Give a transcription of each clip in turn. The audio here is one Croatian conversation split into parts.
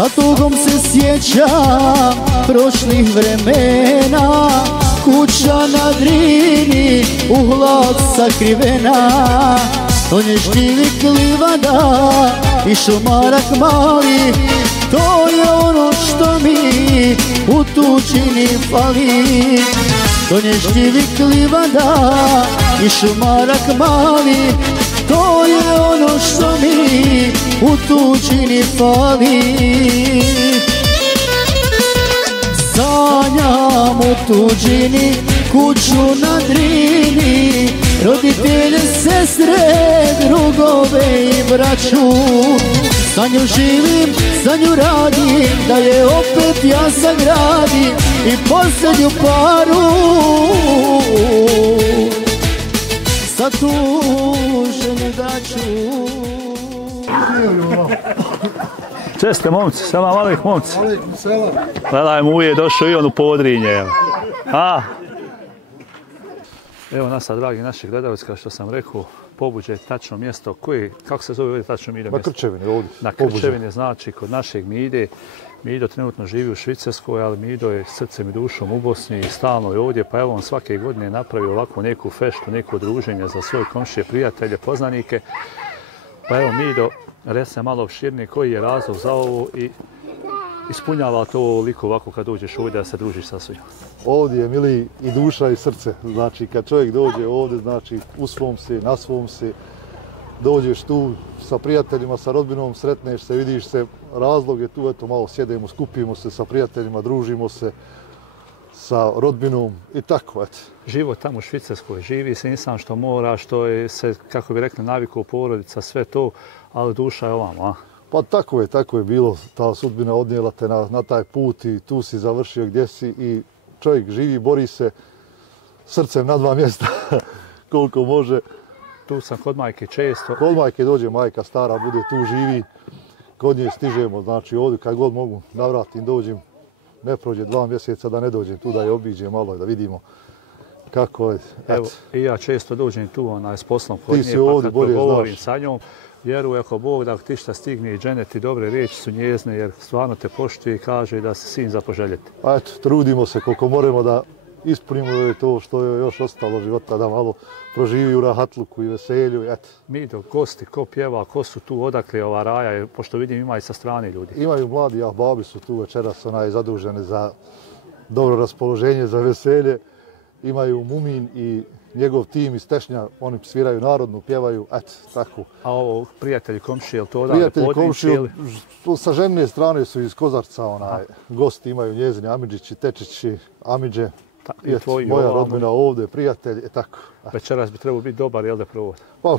Sa tugom se sjećam prošlih vremena, kuća na Drini u hlad sakrivena. To nje štivik livada i šumarak mali, to je ono što mi u tuđini fali. To nje štivik livada i šumarak mali, to je ono što mi u tuđini fali. Sanjam u tuđini kuću na Drini, roditelje, sestre, drugove i braću. Za nju živim, za nju radim, da je opet ja sagradim i posljednju paru za tu želju daću. Česte momci, selam alejk momci. Gledaj mu je došao i on u Podrinje. Evo nas, dragi naši gledalci, kao što sam rekao, Pobuđe je tačno mjesto koje, kako se zove ovdje tačno Mido mjesto? Na Krčevini ovdje. Na Krčevini, znači kod našeg Mide. Mido trenutno živi u Švicarskoj, ali Mido je srcem i dušom u Bosni i stalno je ovdje, pa evo on svake godine napravi ovako neku feštu, neko druženje za svoje komšije, prijatelje, poznanike. Pa evo Mido, reci malo opširnije koji je razlog za ovo i ispunjava to ovoliko ovako kad dođeš ovdje da se družiš sa svima? Ovdje je mili i duša i srce. Znači kad čovjek dođe ovdje, znači u svom si, na svom si, dođeš tu sa prijateljima, sa rodbinom, sretneš se, vidiš se. Razlog je tu, eto malo sjedemo, skupimo se sa prijateljima, družimo se sa rodbinom i tako, eto. Život tamo u Švicarskoj, živi se insan što mora, što je se, kako bi rekli, navikao porodica, sve to, ali duša je ovamo, a? Pa tako je bilo, ta sudbina odnijela te na taj put i tu si završio gdje si i čovjek živi, bori se srcem na dva mjesta koliko može. Tu sam kod majke često. Kod majke dođe majka stara, bude tu, živi, kod nje stižemo, znači ovdje kad god mogu navratim, dođem, ne prođe 2 mjeseca da ne dođem tu, da je obiđem malo, da vidimo kako je. Evo, i ja često dođem tu s poslom kod nje, pa kad progovorim sa njom. Vjeruj ako Bog da ti šta stigne i dženeti, dobre riječi su njezne jer stvarno te poštuje i kaže da se sin za poželjeti. A eto, trudimo se koliko moramo da ispunimo to što je još ostalo života, da malo proživi u rahatluku i veselju. Eto. Mido, gosti, ko pjeva, ko su tu, odakle ova raja, jer, pošto vidim ima i sa strane ljudi. Imaju mladi ahbabi su tu večeras zaduženi za dobro raspoloženje, za veselje. Imaju Mumin i njegov tim iz Tešnja, oni sviraju narodnu, pjevaju, eto, tako. A ovo prijatelji komšije, je li to odavde Prijatelji komšije, sa žene strane su iz Kozarca, gosti imaju njezini, Amidžići, Tečići, Amidže. Moja rodbina ovdje, prijatelj, tako. Večeras bi trebao biti dobar, jel da provod? Pa,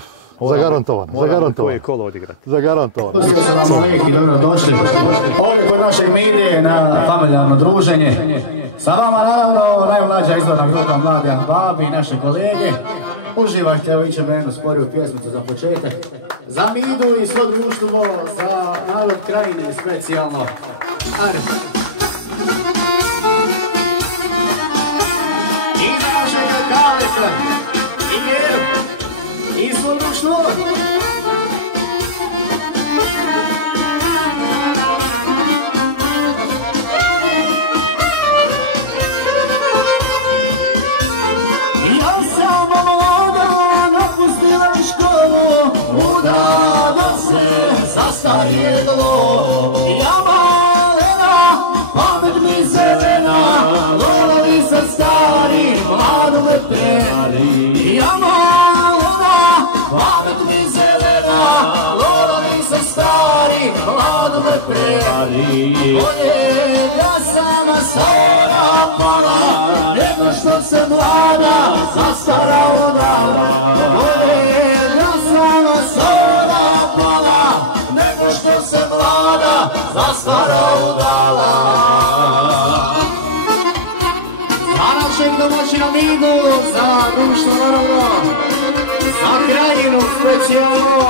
zagarantovano. Moramo koje kolo odigrati. Zagarantovano. Salamu alejkum i dobrodošli. Ovdje kod našeg Mide na familijarno druženje. Sa vama naravno najmlađa izvorna grupa Mladi ahbabi i naše kolege. Uživajte, evo ićemo jednu sporiju pjesmicu za početak. Za Midu i svo društvo, za narod Krajine specijalno. Ajde. I za našeg Kaleta, i Geru, i svo društvo. Udala se zastarjelo, ja malena, pamet mi zelena, lovi se stari, mladu me preli. Ja malena, pamet mi zelena, lovi se stari, mladu me preli. Bolje da sama stara mala, nego što se mlada zastara udala. Bolje da sama stara mala, nego što se mlada zastara udala. Za našeg domaćina Midu, za društvo naravno, za Krajinu specijalno.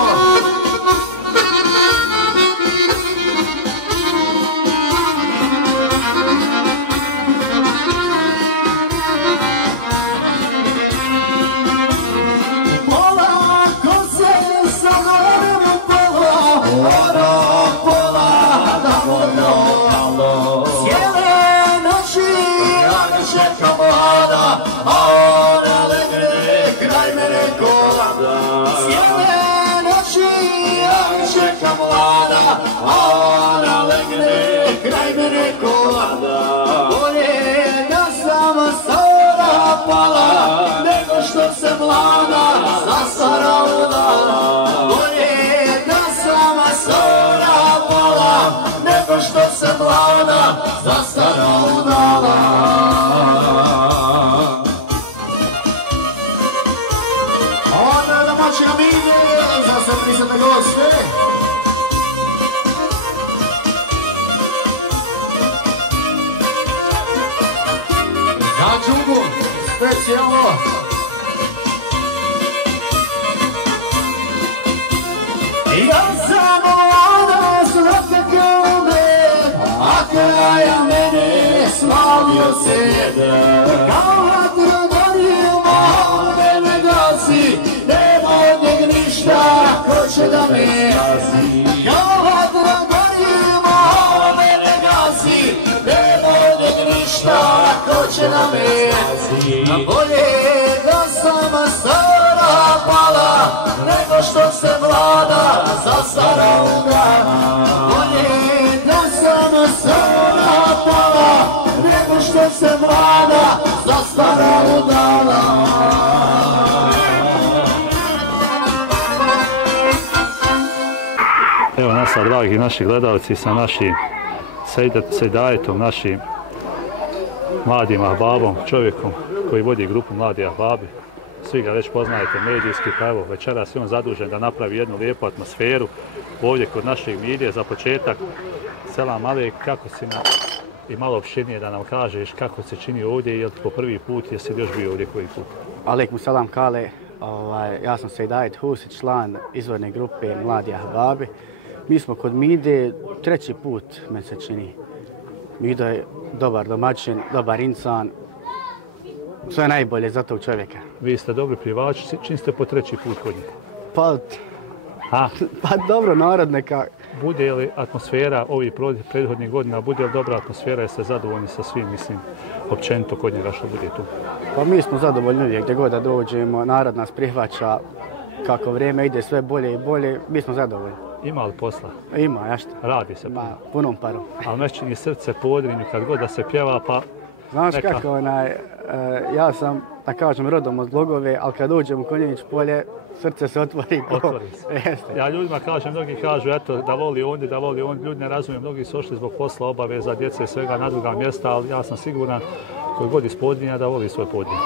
mlada, a ona legne kraj mene kolada. Bolje da sam stara pala, nego što se mlada zastara udala. Bolje da sam stara pala, nego što se mlada zastara udala. Onda da moći nam ide, za se prisjetne goste. Za Čugu, specijalno. Ja sam mlada sretna kao med, a kraja mene slavio sed. Kao vatra gorimo, mene gasi, nema od njeg ništa, ko će da me jasi. Kao vatra gorimo, mene gasi, nema od njeg ništa, ko će da me jasi. A bolje da sam stara pala, nego što se mlada zastara udala. Bolje da sam stara pala, nego što se mlada zastara udala. Evo nas, dragi naši gledalci, sa našim Sejdajetom, našim mladim ahbabom, čovjekom koji vodi grupu Mladi ahbabi. Svi ga već poznajete medijski, pa evo večeras je on zadužen da napravi jednu lijepu atmosferu ovdje kod našeg Milje. Za početak, selam alejk, kako si nam i malo opširnije da nam kažeš kako se čini ovdje, je li po prvi put, jesi li još bio ovdje koji put? Alejkum salam Kale, ja sam Sejdajet Husić, član izvorne grupe Mladi ahbabi. Mi smo kod Mide treći put, meni se čini. Mido je dobar domaćin, dobar insan, sve najbolje za tog čovjeka. Vi ste dobri plivači, čim ste po treći put kod njih? Pa dobro, narod neka. Bude li atmosfera ovih prethodnih godina, bude li dobra atmosfera, jeste zadovoljni sa svim, mislim, općenito kod njega što bude tu? Pa mi smo zadovoljni uvijek, gdje god da dođemo, narod nas prihvaća, kako vrijeme ide sve bolje i bolje, mi smo zadovoljni. Ima li posla? Ima, ja što? Radi se puno? Punom parom. Ali me čini srce Podrinju kad god da se pjeva, pa... Znaš kako, ja sam, da kažem, rodom od Glogove, ali kad dođem u Konjević polje, srce se otvori. Otvori se. Ja ljudima kažem, mnogi kažu, eto, da voli ondje, ljudi ne razumiju, mnogi su ošli zbog posla, obaveza, djece, svega na druga mjesta, ali ja sam siguran koji god iz Podrinja da voli svoj Podrinje.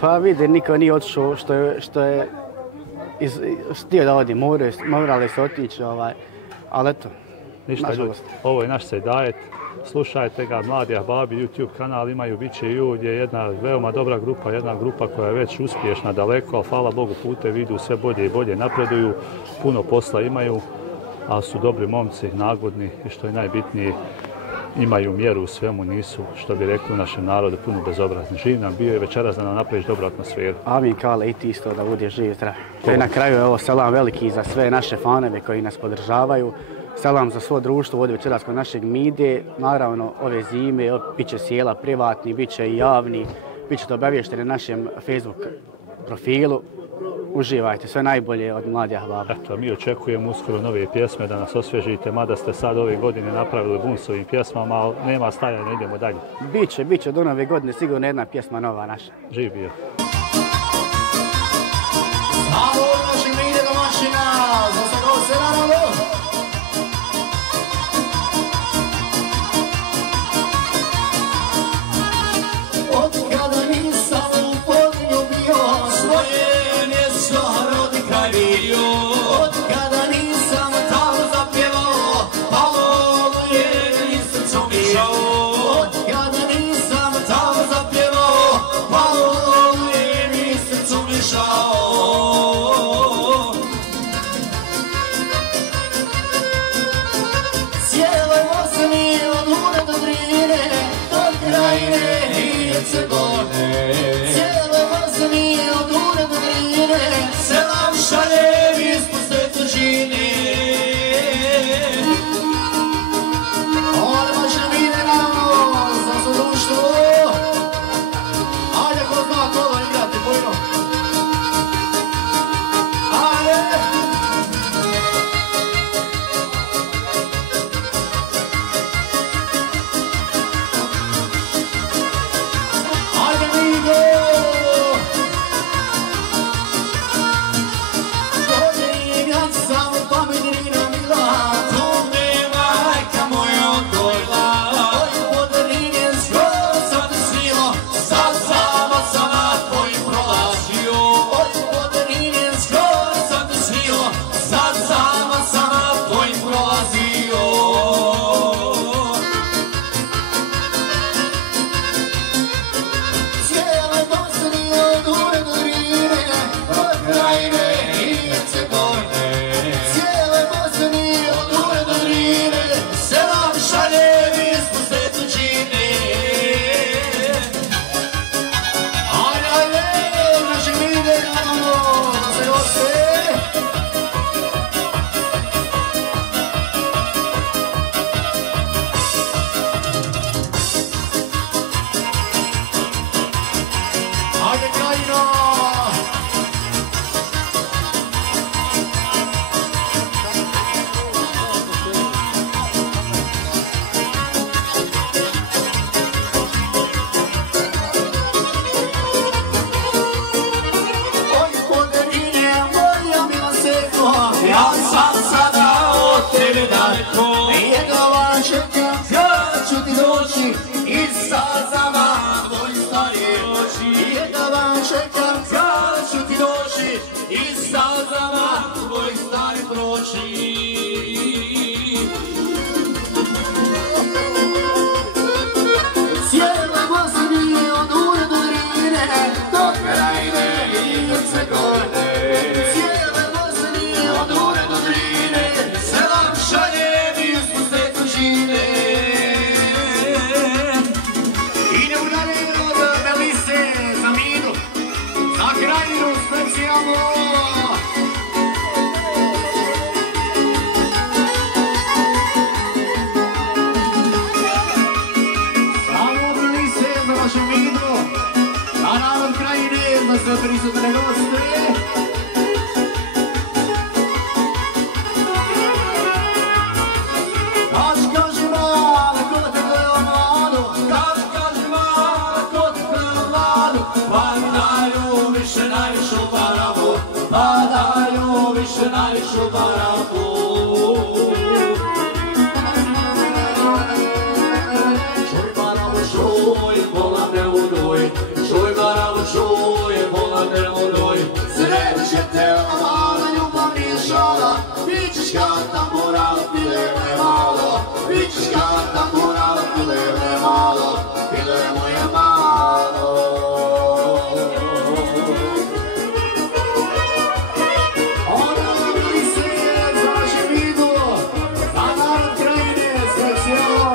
Pa vidi, niko nije otišao što je htio da odi, morali se otići, ali eto, ništa ljudi, ovo je naš Sejdajet, slušajte ga, Mladi ahbabi, YouTube kanal imaju, bit će i ovdje jedna veoma dobra grupa, jedna grupa koja je već uspješna daleko, ali hvala Bogu putevi idu sve bolje i bolje, napreduju, puno posla imaju, ali su dobri momci, nagodni i što je najbitnije, imaju mjeru u svemu, nisu, što bi rekli u našem narodu, puno bezobrazni. Živ nam bio i večeras da nam napraviš dobru atmosferu. Amin Kale, i ti isto da budeš živ. Te na kraju, evo, selam veliki za sve naše fanove koji nas podržavaju. Selam za svo društvo ovdje večeras kod našeg Mide. Naravno, ove zime, bit će sjela privatni, bit će i javni, bit ćete obavješteni na našem Facebook profilu. Uživajte, sve najbolje od Mladi ahbaba. Eto, mi očekujemo uskoro nove pjesme da nas osvježite, mada ste sad ove godine napravili bum s ovim pjesmama, ali nema stajanja, idemo dalje. Biće do nove godine sigurno jedna pjesma nova naša. Živ bio. Znamo od našeg Mide domaćina, za se go se naravno. Od kada nisam u Podrinju bio, svoje mjesto rodi kraj bio. Od kada nisam tamo zapjevao, malo je mi srcom išao. Od kada nisam tamo zapjevao, malo je mi srcom išao. Cijele Bosni od Une do Drine, od Krajine i Hercegovine. Cijele Bosni od Une do Drine, selam šaljem ispod sve težine. Ovo će mi ne naravno za svo društvo. Ajde ko zna kola igrati bojno. Ajde! sam sada od tebe daleko. Jedva čekam kad ću ti doći i sazama tvoj stari oči. Jedva čekam kad ću ti doći i sazama tvoj stari proći. Cijela Bosni od Ure do Drine, do Krajine i Hercegovine. Cijela Bosni od Ure do Drine, selam šaljem iz puste tužine. Idemo dalje od Melise za Minu, za Krajinu specijalno. Za prisutne goste. Kaži mala, ko te gleda mladu, kaži mala, ko te gleda mladu, pa da ljubiš najvišu barabu, pa da ljubiš najvišu barabu. Čuj barabu, čuj, bola ne uduj, čuj barabu, čuj, ne odoj, sreće te mala, ljubav nije šala, bićeš kad tambura, pile moje malo, bićeš kad tambura, pile moje malo, pile moje malo. Ona mi se za naše vidu, za narod Krajine specijalno.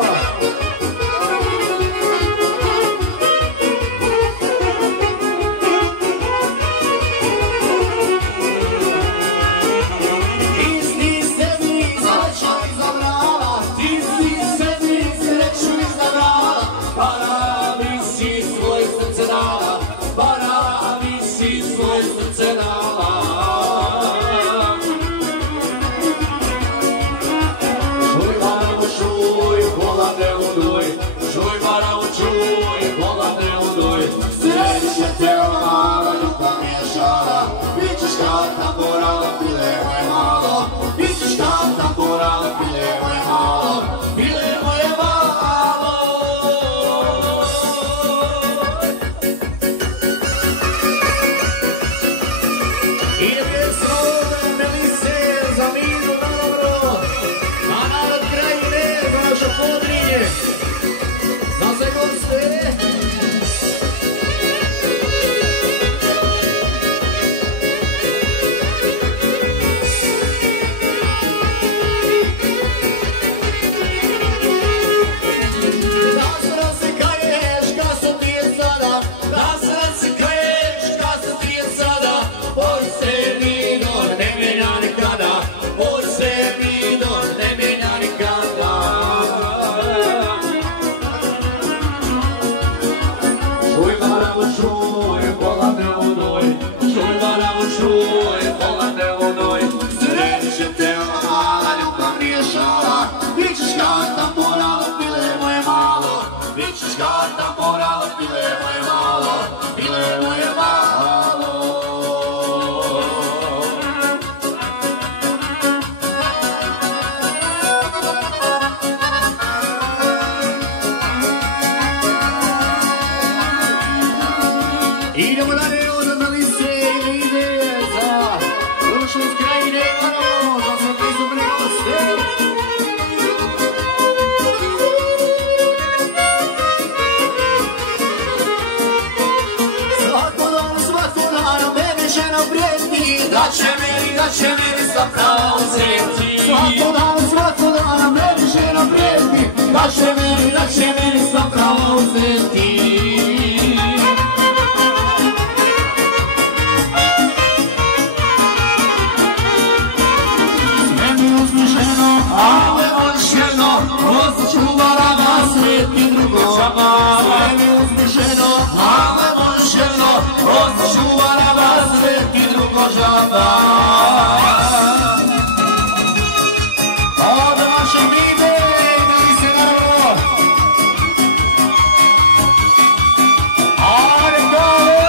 Idemo dalje od Melise i ide za društvo iz Krajine, naravno, za sve prisutne goste. Svako dan mene žena prijeti, da će meni zapravo uzeti. Svako dan mene žena prijeti, da će meni zapravo uzeti. Ale odšljeno, čuvala vas sveti drugo. Sve mi uzmišeno, ale odšljeno, čuvala vas sveti drugo žaba. Od vašeg ide, mi se naravno. Ale gole!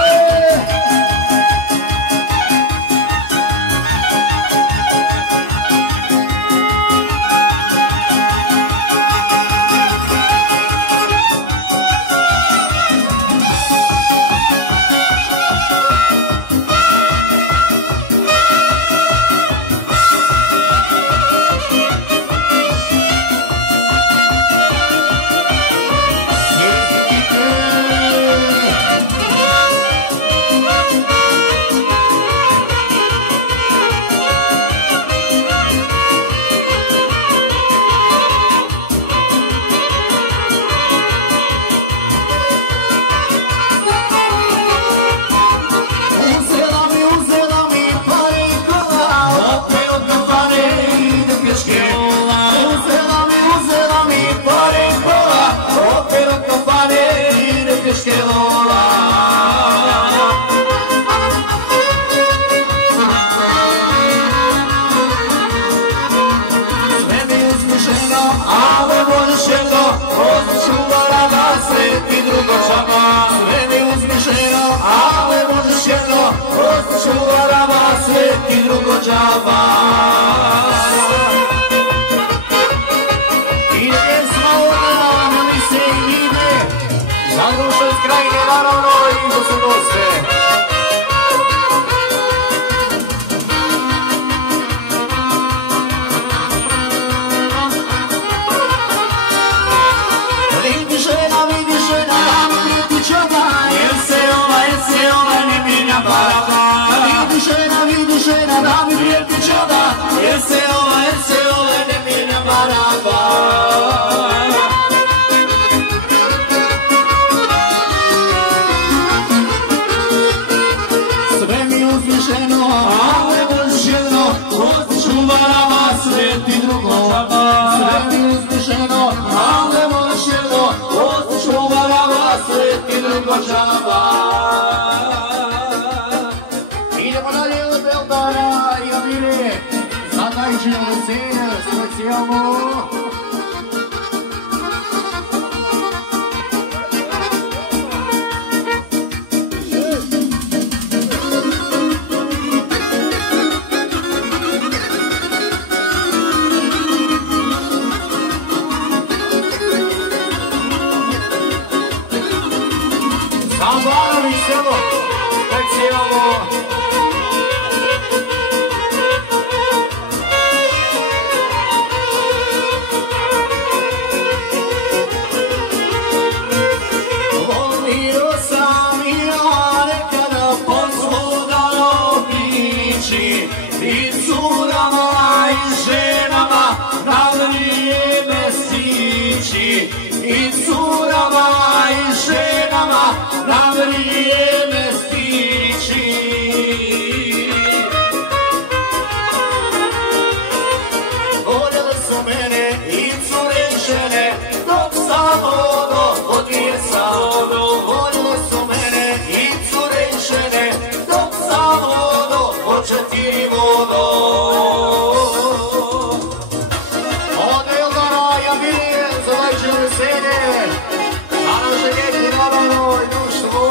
čuvala vas sveti drugo džaba. I pjesma odjela mi se ide, za društvo iz krajine naravno i do se goste. Vidi žena, vidi čaba, jer se ova ne mijenja baraba. Vidi žena, da mi prijeti čaba, jer se ova ne mijenja baraba. Sve mi uzvišeno, ale boženo, čuvala vas sveti drugo džaba. Sve mi uzvišeno, ale boženo, čuvala vas sveti drugo džaba. Idemo dalje od Beldara i Amire, za najčešće veselje specijalno. Zabavno i selo, specijalno. Volio sam i ja nekada posvuda obići i curama i ženama na vrijeme stići. I curama i ženama na vrijeme stići. Voljele su mene i cure i žene, dok sam vodo odvijesa. Voljele su mene i cure i žene, dok sam vodo početiri vodo. Od Eldara ja bije za najče veselje, a naše djeti naravno i društvo.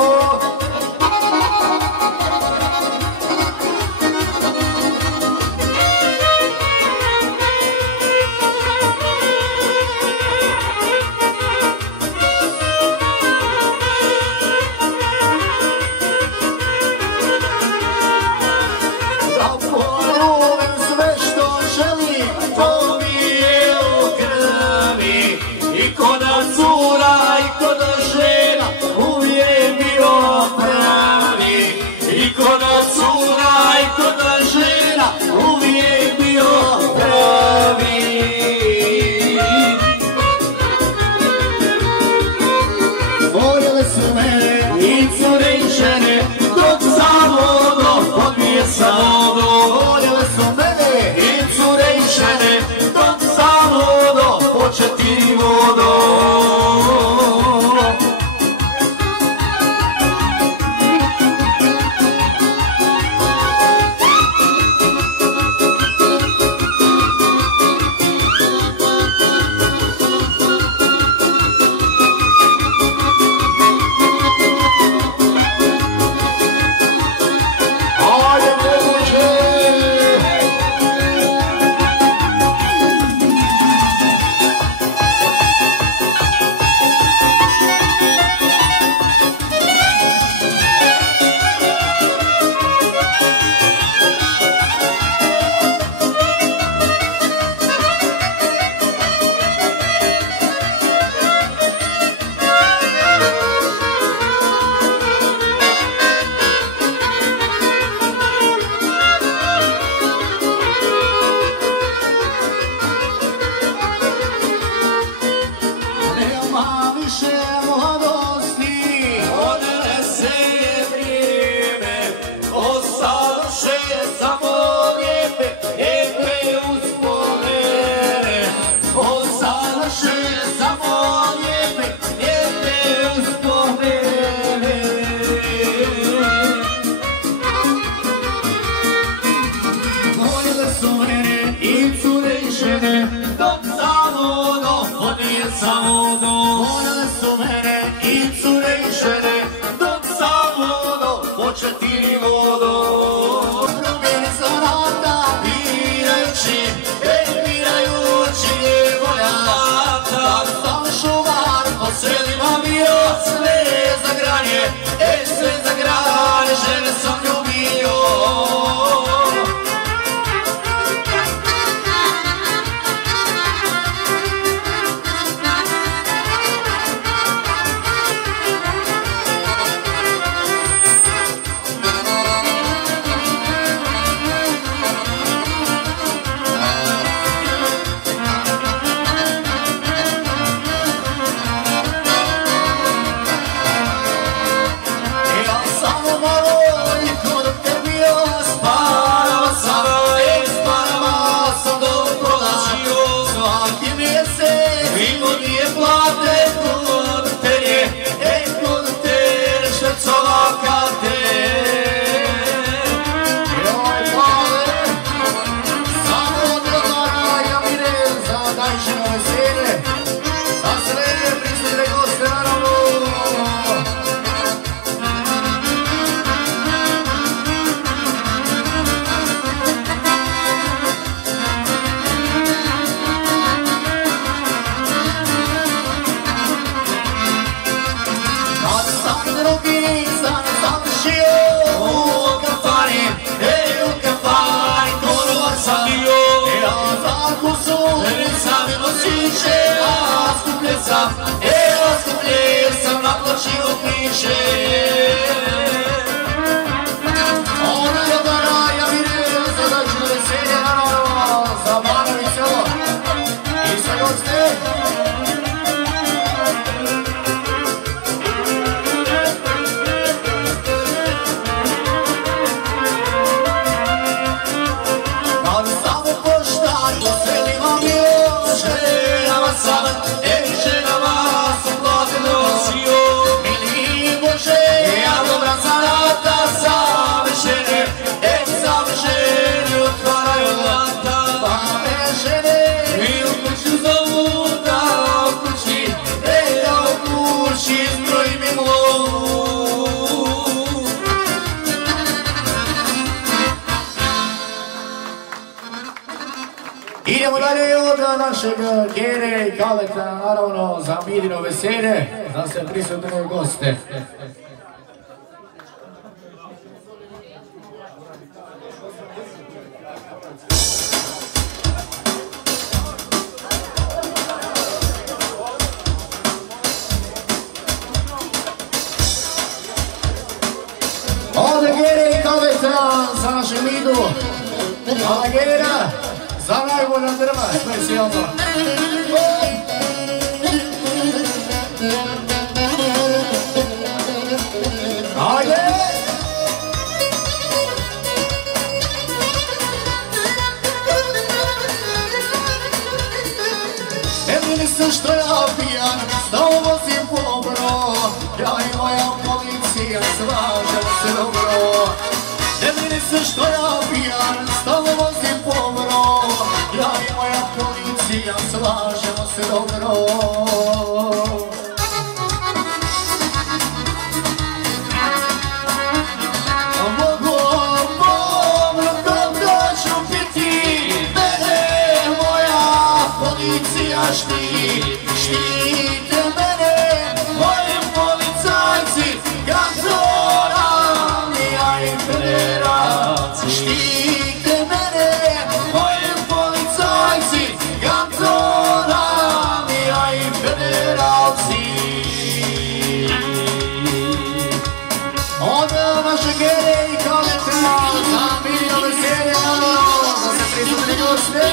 Da poljubim sve što želim, to mi je u krvi. I ko da cura i ko da žena uvijek bio pravi. I ko da cura i ko da žena uvijek bio pravi. Voljele su mene i cure i žene, dok sam vodo odbije sam vodo. Voljele su mene i cure i žene, dok sam vodo početi vodo. Ajde moguće. Nema više mladosti, odnese je vrijeme, ostadoše samo lijepe, lijepe uspomene. Ostadoše samo lijepe, lijepe uspomene. Voljele su mene i cure i žene, dok sam vodo odnije sam vodo. Voljele su mene i cure i žene, dok sam vodo početi osvetili vodom. Promjeni zanata, birajući, birajući njegoljata. Sam šumar po selima bio, sve za granje, sve za granje, žene sam ljubio. Idemo dalje od našeg Gere i Kaleta, naravno za Midino veselje, za sve prisutne goste. Od Gere i Kaleta za naše Midu, a Gera za najbolja drva, specijalno. Ajde! Ne bili se što ja pijan, stao vozim pobro, ja i moja policija slažem se dobro. Ne bili se što ja pijan, stao vozim pobro, ja i moja policija slažemo se dobro. Mogu pomno kako ću piti, mene moja policija štite mene, moji policajci, kantorami, a i federalci. Štite mene, moji policajci, kantorami, a i federalci. Od naše Gere i Kaleta, za Midino veselje, za se prisutni goste.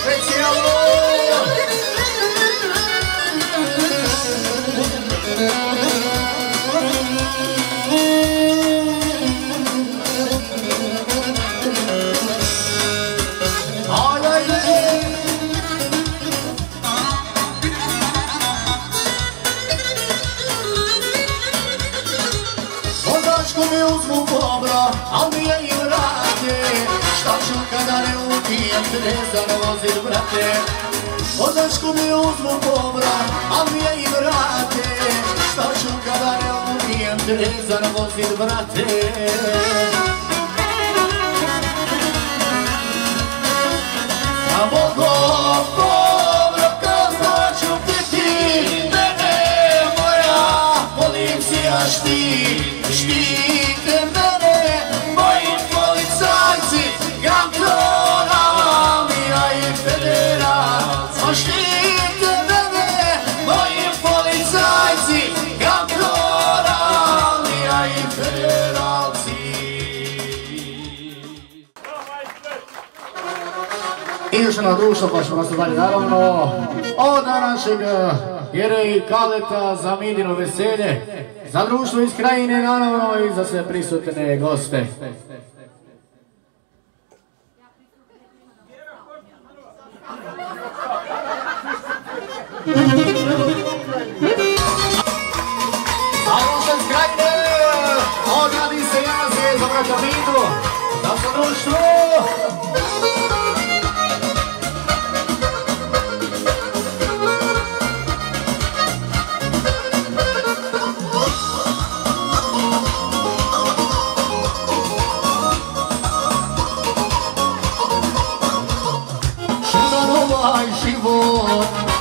Specijalno! Vozačku mi uzmu umijem trezan vozit, brate. Odačku mi uzmu povrat, a mi je i vrate. Šta ću kada ne umijem trezan vozit, brate. A mogo povrat kad ću piti, mene moja policija štite mene, moji policajci, Gantonalija i Federalci. Štite mene, moji policajci, Gantonalija i Federalci. I još jedno društvo pa ćemo nastavljati naravno od našeg Jereji Kaleta za Midino veselje, za društvo iz Krajine naravno i za sve prisutne goste. Za društvo iz Krajine, odradi se Jazije za brata Midu, za sve društvo.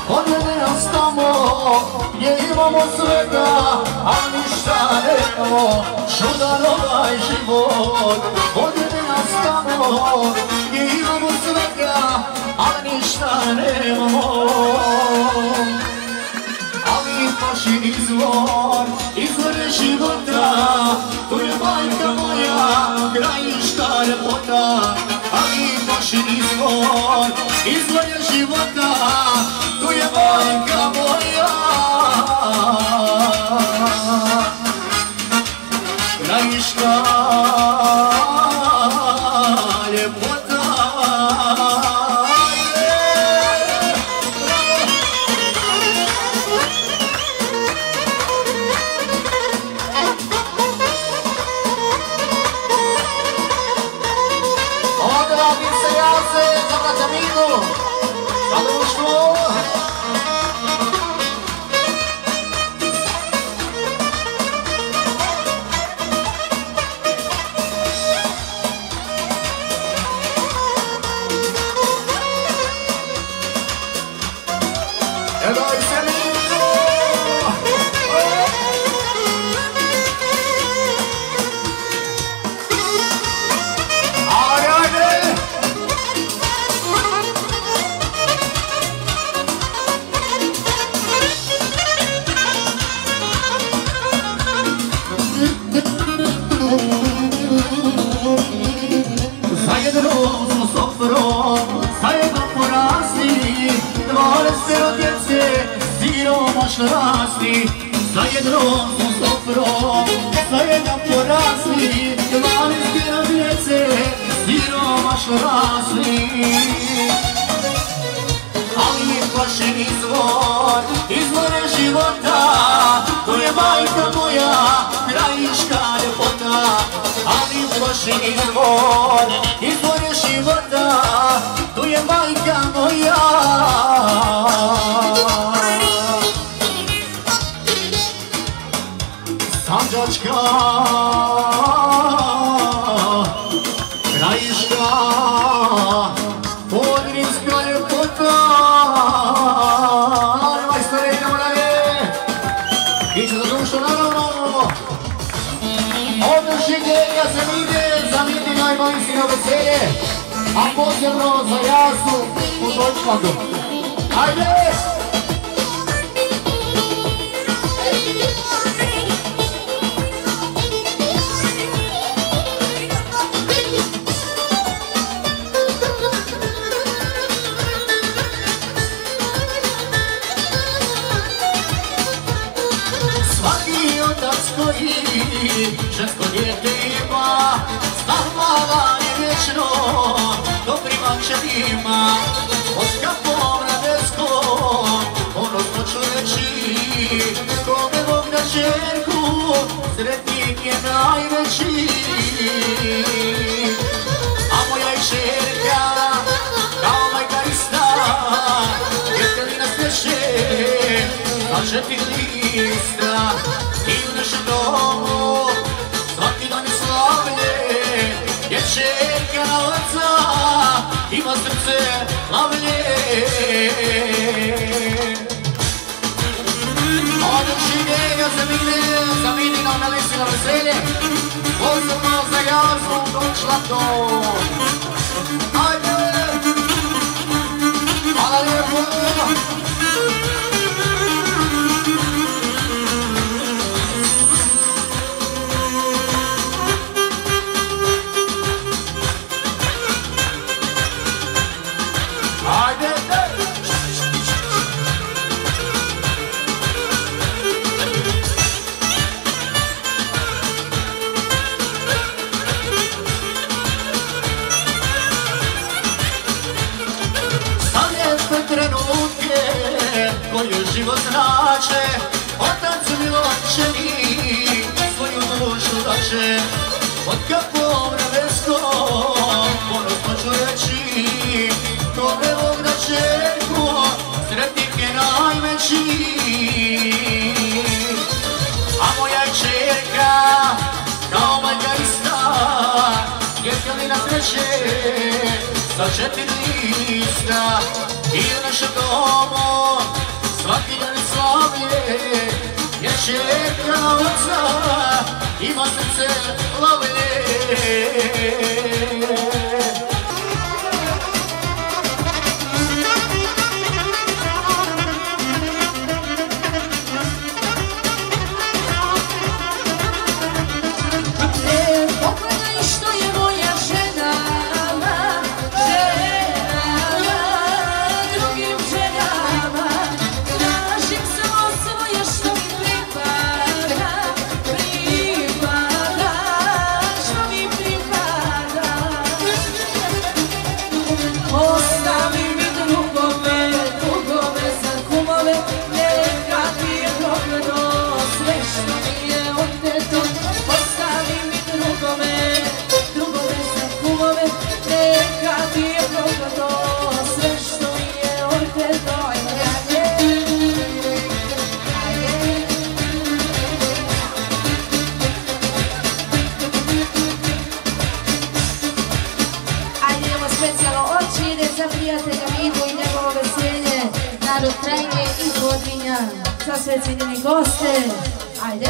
Od mene nas tamo gdje imamo svega, a ništa nemamo. Čudan ovaj život. Od mene nas tamo gdje imamo svega, a ništa nemamo. Ali paši izvor života, tu je majka moja, krajiška ljepota. Ali paši izvor života, tu je majka moja, krajiška ljepota. Odradi se Jaze za brata Midu, za društvo. Daj se Midu. Ajde. Zajedno smo s oferom, zajedno porasli, 12 djece, siromašno rasli. Zajedno smo s oferom, zajedno porasli, 12 djece, siromašno rasli. Ali plašen izvor je života, to je majka moja, krajiška ljepota. Ali plašen izvor je života, to je majka moja. Sanđačka, krajiška, podrinska ljepota. Majstore, idemo dalje. Iće za društvo naravno. Odršenjenja se ide za Midino i Majsino veselje, a posebno za Jasu u Deutschlandu. Ajde! Svaki otac koji žensko dijete ima, stanovanje vječno dobrima kćerima. Od kapom nebeskom ono ću reći, kome Bog na žerku, sretnik je najveći. A moja žerka četiri lista i u našem domu svaki dan je slavlje, dječeka na oca ima srce lavlje. Odem šigega za mini na melisi na veselje, posebno za jazvu došla to. Ajde! Hvala lijepo! Ajde! Trenutke koju život znače, otac miločeni svoju dušu dače. Pod kapom nebeskom ponosno ću reći, dobre Bog da čerku, sretnik je najveći. A moja čerka kao majka ista, djetelina sreće sa četiri lista. I u našem domu svaki dan je slavlje, jer čeka na oca ima srce lavlje. Pogledaj što je moja žena, narod Krajine i Podvinja, za sve cijenjeni goste. Ajde!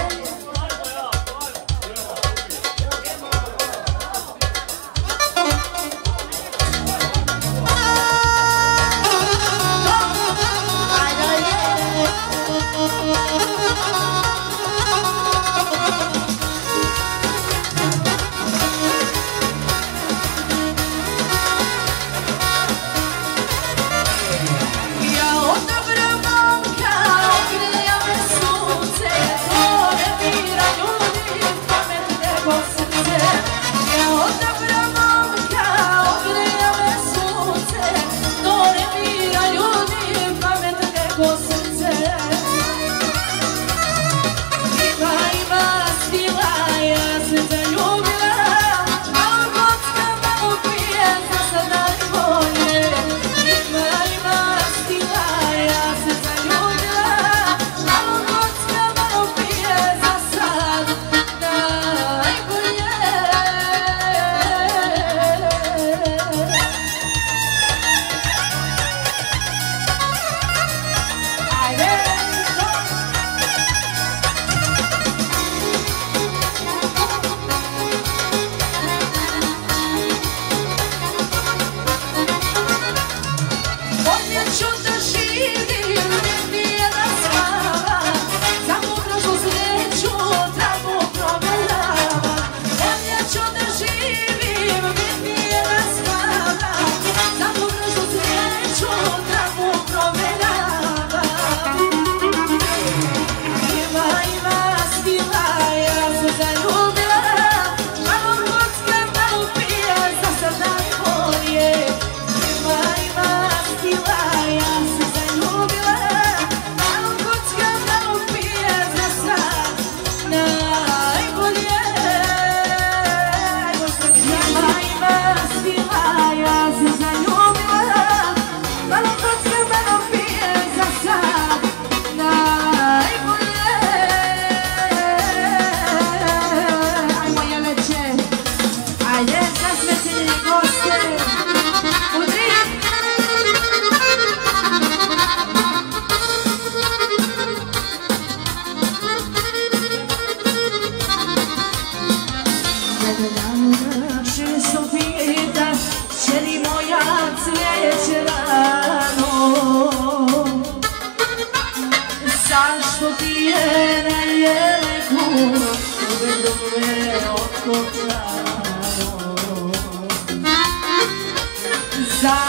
Ja odabrao momka, ogrija me sunce,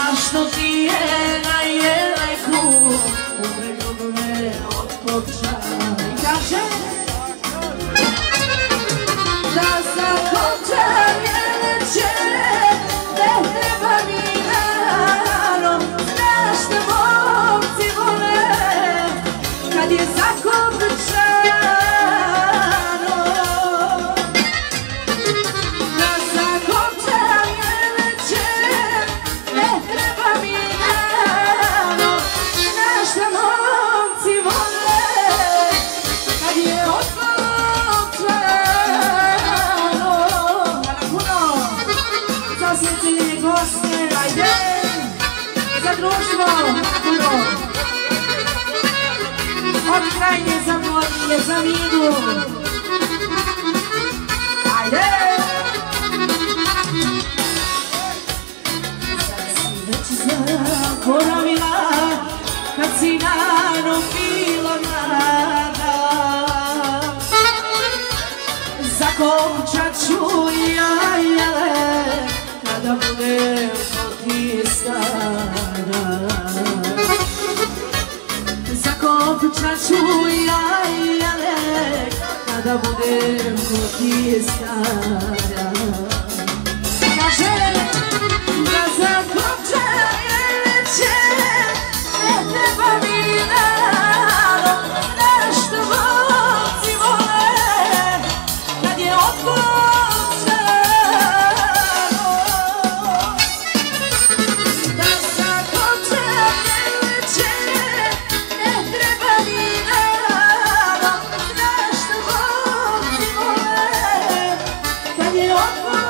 zašto ti je na jeleku umre ljubve od kopčana. I kaže da za kopčan jeleće ne treba mi naro, znaš da momci vole kad je za kopčan. Od krajnje za Mlodnje, za Midu. Ajde! Sad si već zaboravila kad si rano bila mlada. Zakončat ću ja jele kada budem kod ti stara. Zakopčat ću ja jele kada budem kod ti stara. Kaže da zakopčat jeleće ne treba mi naro, nešto momci vole kad je otkopčano. Da zakopčat jeleće ne treba mi naro, nešto momci vole kad je otkopčano.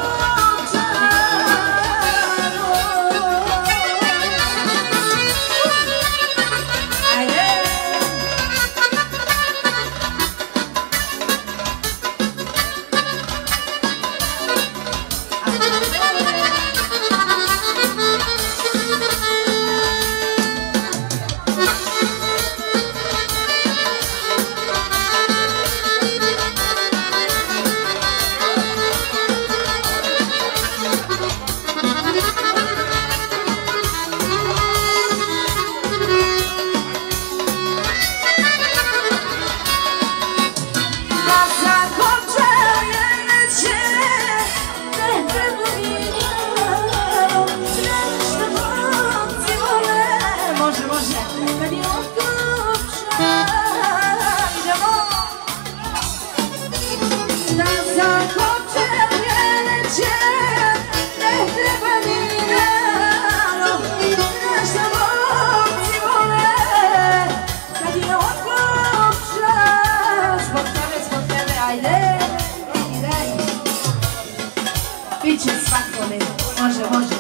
Biće svakome, može.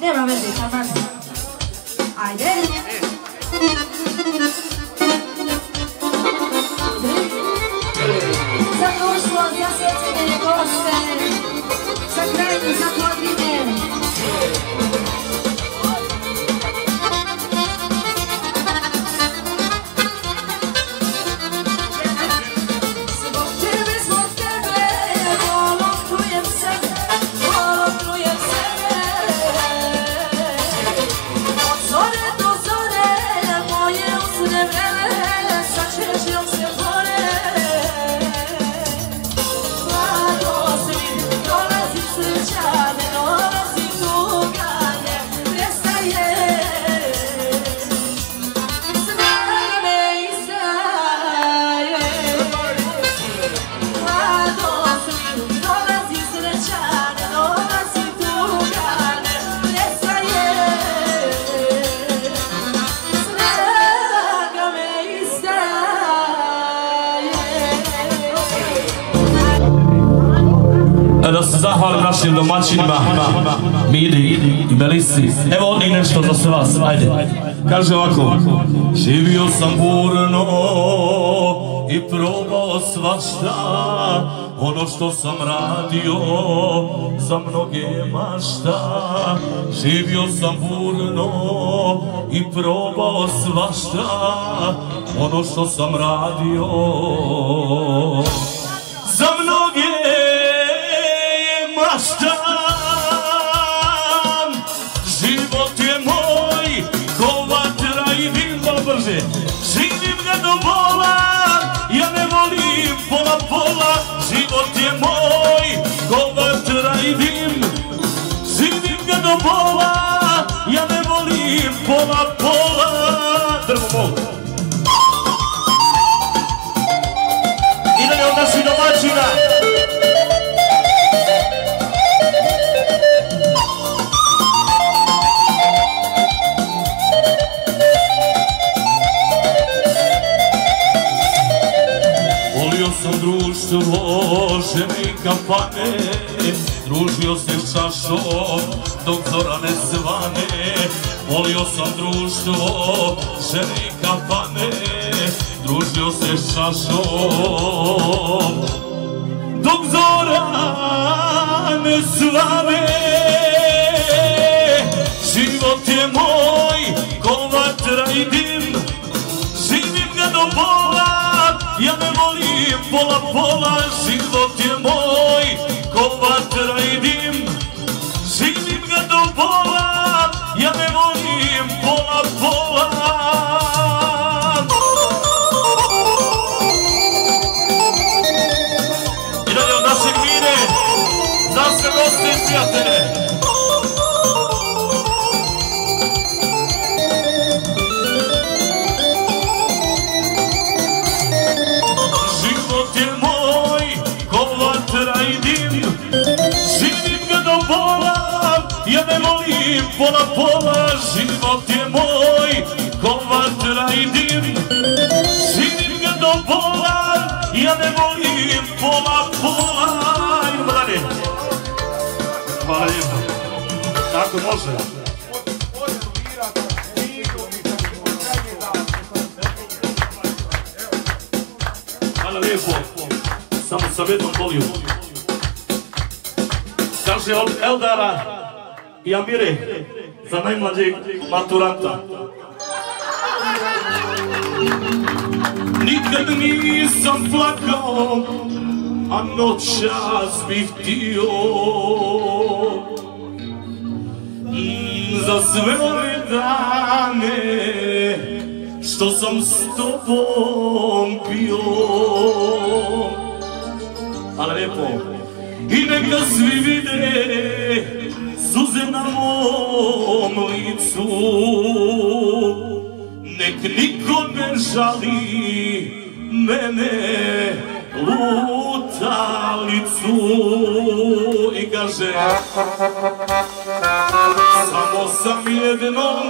Nema veze, taman. Ajde. Za društvo, za sjećanje goste, za krajnju, za Podrinje. Da se zahvalim našim domaćinima, Midi i Melisi. Evo od njih nešto za sve vas, ajde. Kaže ovako: živio sam burno i probao svašta, ono što sam radio za mnoge mašta. Živio sam burno i probao svašta, ono što sam radio za mnoge mašta. život je moj, ko vatra i dim, malo brže. Živim ga do bola, ja ne volim pola pola. Život je moj, ko vatra i dim. Živim ga do bola, ja ne volim pola pola. Drvo mogu. I dalje od naših domaćina. Volio sam društvo, žene i kafane, družio se s čašom dok zora ne svane. Volio sam društvo, žene i kafane, družio se s čašom dok zora ne svane. Život je moj, ko vatra i dim, živim ga do bola, ja ne volim pola pola. Život je moj, ko vatra i dim, živim ga do bola, ja ne volim pola pola. I dalje od našeg mine, za sve goste i prijatelje. Život je moj, ko vatra i dim, živim ga do bola, ja ne volim pola pola. Život je moj, ko vatra i dim, živim ga do bola, ja ne volim pola pola. Idemo dalje. Hvala lijepo. Tako može. Hvala lijepo. Samo sa jednom voliju. Kaže od Eldara i Amire za najmlađeg maturanta. Nikad nisam plakao, a noćas bih htio za sve ove dane što sam s tobom bio. Hvala lijepo. I neka svi vide suze na mom licu, nek niko ne žali mene lutalicu. I kaže, samo sam jednom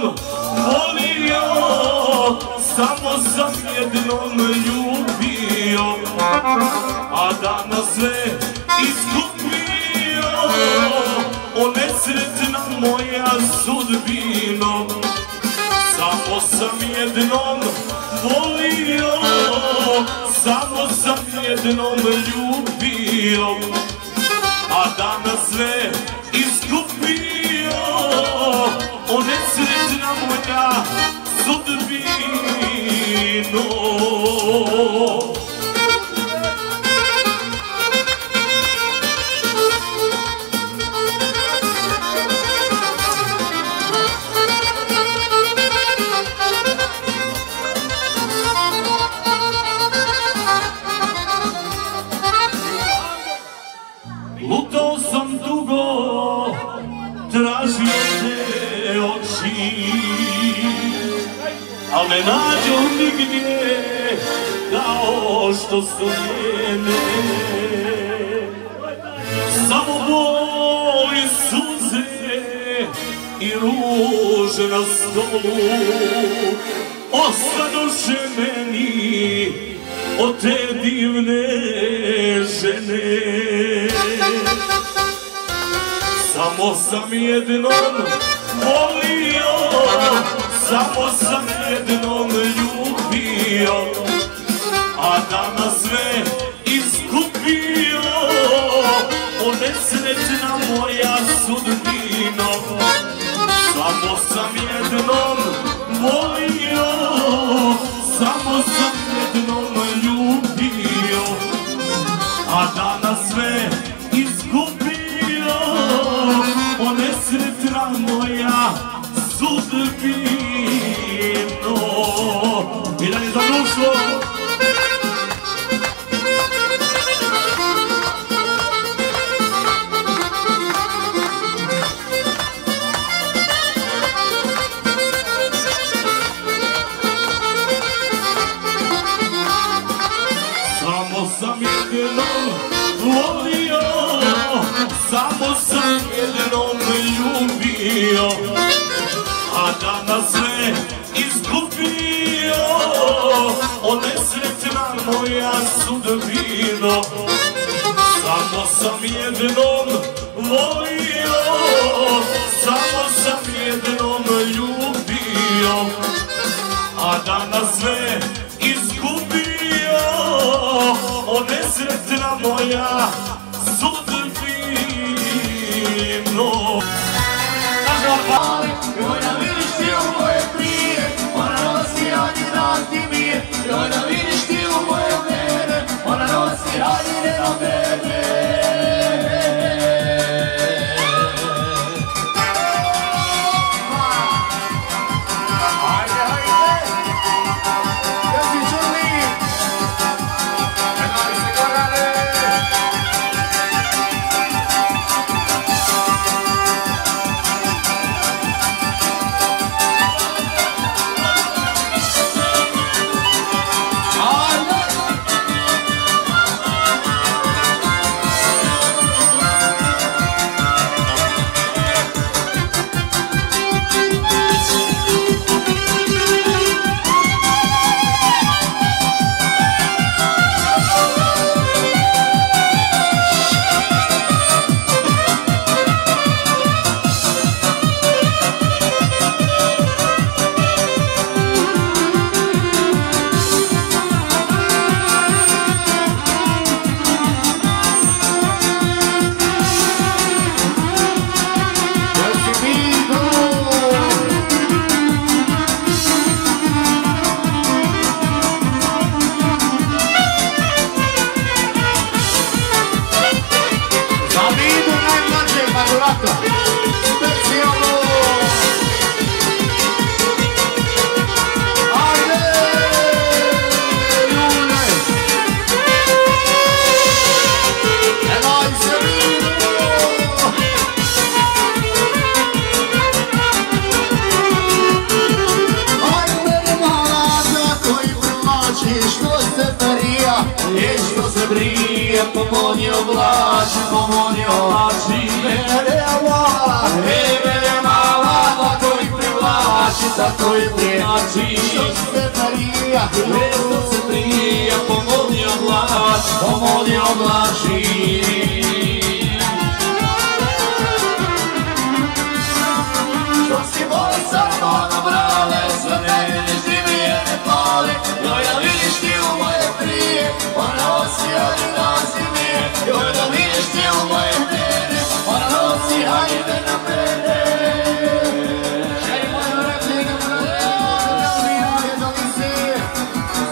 volio, samo sam jednom ljubio, a danas sve izgubio. O nesretna moja sudbino, samo sam jednom volio, samo sam jednom ljubio, a danas sve izgubio. O nesretna moja sudbino. Lutao sam dugo, tražio te oči, al ne nađo nigdje kao što su njene. Samo bol i suze i ruž na stolu ostadoše meni od te divne žene. Samo sam jednom volio, samo sam jednom ljubio, a danas sve izgubio. O nesretna moja sudbino, samo sam jednom volio, samo sam jednom ljubio, a danas sve izgubio. O nesretna moja a danas sve izgubio, o nesretna moja sudbino. Samo sam jednom volio, samo sam jednom ljubio, a danas sve izgubio, o nesretna moja sudbino. Joj da vidiš ti u moje prije, ona nosi haljine na zimije. Joj da vidiš ti u moje mene, ona nosi haljine na mene. Pomoni oblači, pomoni oblači. Mene mala, mene mala, tako ih privlači, tako ih privlači. Što se prija, što se prija, pomoni oblači, pomoni oblači. Što si voli sa mnom brale, sve mene živi je ne pale. Joj da vidiš ti u moje prije, ona nosi haljine na zimije. Joj da vidiš ti u moje mene, ona nosi haljine na mene. Želi moju replika, Elvina je do misije,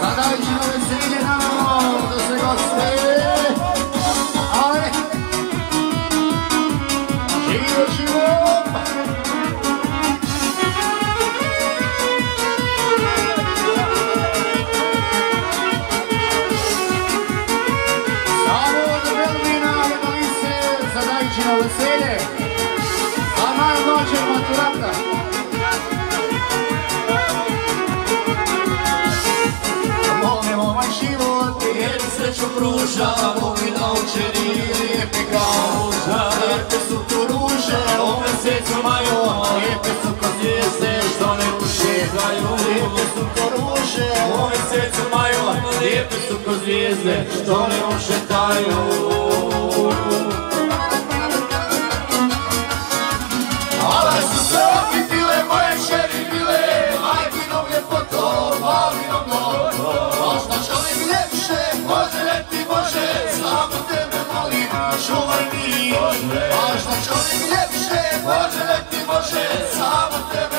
zadajući na veselje nam, da se god sve. Ale, živo, živo. Na veselje, a najmlađeg maturanta. Molim ovaj život, jer mi sreću pruža, moji naučeni lijepi kao ruža. Lijepe su tu ruže, u mjesecu maju, lijepe su ko zvijezde što ne ušetaju. Lijepe su ko ruže, u mjesecu maju, lijepe su ko zvijezde što ne ušetaju. Ale su se okitile moje kćeri bile, majkinom ljepotom, malinom nogom. Možda čovjek ljepše, može leti Bože, samo tebe molim, čuvaj mi. Možda čovjek ljepše, može leti Bože, samo tebe